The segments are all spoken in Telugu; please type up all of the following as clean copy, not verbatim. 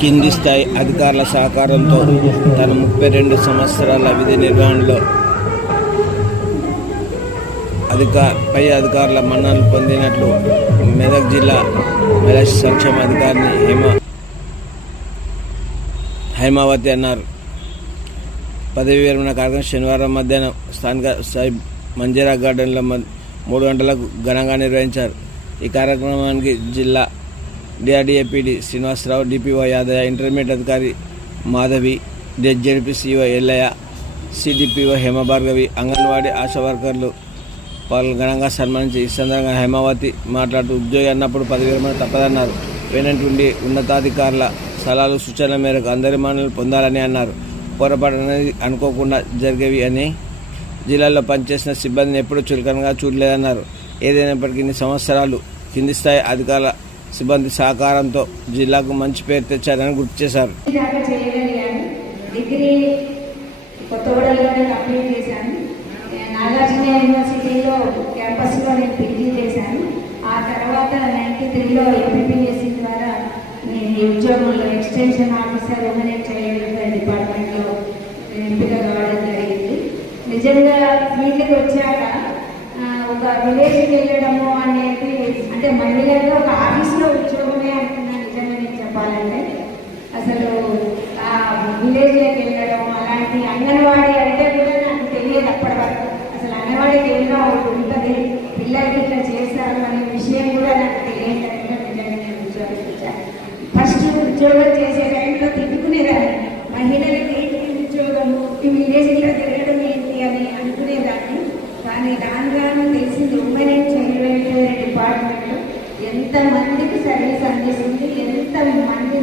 కింది స్థాయి అధికారుల సహకారంతో తన 32 సంవత్సరాల విధి నిర్వహణలో పై అధికారుల మన్ననలు పొందినట్లు మెదక్ జిల్లా మహిళా సంక్షేమ అధికారిని హైమావతి అన్నారు. పదవి విరమణ కార్యక్రమం శనివారం మధ్యాహ్నం స్థానిక సాయి మంజీరా గార్డెన్లో 3 గంటలకు ఘనంగా నిర్వహించారు. ఈ కార్యక్రమానికి జిల్లా DRDA PD Srinivasarao, DPO Yadaiah, intermediate అధికారి మాధవి, జెడ్పీసీఓ ఎల్లయ్య, సిడిపిఓ హేమభార్గవి, అంగన్వాడీ ఆశా వర్కర్లు ఘనంగా సన్మానించి ఈ సందర్భంగా హైమావతి మాట్లాడుతూ ఉద్యోగి అన్నప్పుడు పదవి విరమణ తప్పదన్నారు. వెనంటుండి ఉన్నతాధికారుల సలహాలు సూచనల మేరకు అందరి మన్ననలు పొందాలని అన్నారు. పొరపాటు అనేది అనుకోకుండా జరిగేవి అని, జిల్లాలో పనిచేసిన సిబ్బందిని ఎప్పుడూ చులకనగా చూడలేదన్నారు. ఏదైనప్పటికీ ఇన్ని సంవత్సరాలు కింది స్థాయి అధికారుల సిబ్బంది సహకారంతో జిల్లాకు మంచి పేరు తెచ్చారని గుర్తు చేశారు. డిగ్రీ కొత్తగూడలోనే కంప్లీట్ చేశాను. నాగార్జున యూనివర్సిటీలో క్యాంపస్లో నేను పీజీ చేశాను. ఆ తర్వాత 93లో ఎంపీపీఎస్సీ ద్వారా నేను ఉద్యోగంలో extension officer women and child welfare డిపార్ట్మెంట్లో ఎంపిక కావడం జరిగింది. నిజంగా ఫీల్డ్కి వచ్చాక ఒక విలేజ్కి వెళ్ళడము అనేది అంటే మహిళల్లో ఒక ఆఫీస్లో ఉద్యోగమే అనుకున్నాను. నిజంగా నేను చెప్పాలంటే అసలు ఆ విలేజ్లోకి వెళ్ళడం అలాంటి అంగన్వాడీ అంటే కూడా నాకు తెలియదు అప్పటి వరకు. అసలు అంగన్వాడీకి వెళ్ళినా ఒకటి ఉంటుంది, పిల్లలకి ఇట్లా చేస్తారు అనే విషయం కూడా నాకు తెలియదు. నిజంగా నేను ఉద్యోగం ఇచ్చాను. ఫస్ట్ ఉద్యోగం చేసే టైంలో తిట్టుకునేదాన్ని, మహిళలకి ఏంటి ఉద్యోగము, ఈ విలేజ్లో తిరగడం ఏంటి అని అనుకునేదాన్ని. కానీ రాను తెలిసింది ఉమెన్ అండ్ చైల్డ్ వెల్ఫేర్ డిపార్ట్మెంట్లో ఎంతమందికి సర్వీస్ అందిస్తుంది, ఎంతమంది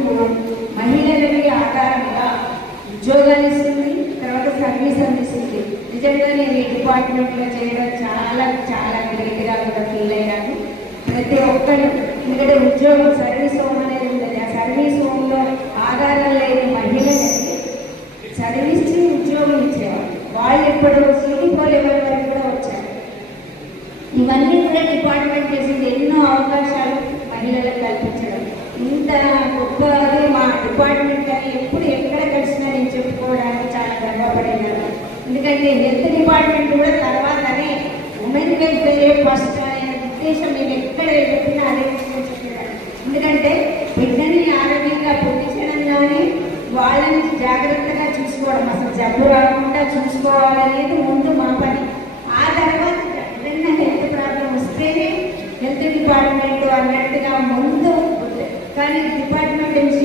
మహిళలకి ఆధారంగా ఉద్యోగాలు ఇస్తుంది, తర్వాత సర్వీస్ అందిస్తుంది. నిజంగా నేను ఈ డిపార్ట్మెంట్లో చేయడం చాలా చాలా గ్రేట్గా కూడా ఫీల్ అయ్యాను. ప్రతి ఒక్కరు ఎందుకంటే ఉద్యోగం సర్వీస్ హోమ్ అనేది ఉంటుంది. ఆ సర్వీస్ హోమ్లో ఆధారం లేని మహిళలకి సర్వీస్ ఉద్యోగం ఇచ్చేవారు. వాళ్ళు ఇప్పుడు సిడిపో లెవెల్ వరకు కూడా వచ్చారు. ఇవన్నీ కూడా డిపార్ట్మెంట్ చేసింది. ఎన్నో అవకాశాలు మహిళలకు కల్పించడం ఇంత గొప్పది మా డిపార్ట్మెంట్ అని ఎప్పుడు ఎక్కడ కలిసినా నేను చెప్పుకోవడానికి చాలా గర్వపడినాను. ఎందుకంటే హెల్త్ డిపార్ట్మెంట్ కూడా తర్వాతనే ఉమెన్ వెల్ఫేర్ ఫస్ట్ అనే ఉద్దేశం నేను ఎక్కడ చెప్పినా అదే విషయం చెప్పేదాన్ని. ఎందుకంటే బిడ్డని ఆరోగ్యంగా పొందించడం కానీ వాళ్ళని జాగ్రత్తగా చూసుకోవడం, అసలు జబ్బు రాకుండా చూసుకోవాలనేది ముందు మా పని. ఆ తర్వాత ఏదైనా హెల్త్ ప్రాబ్లం వస్తేనే హెల్త్ డిపార్ట్మెంట్ అన్నట్టుగా ముందు. కానీ డిపార్ట్మెంట్ నుంచి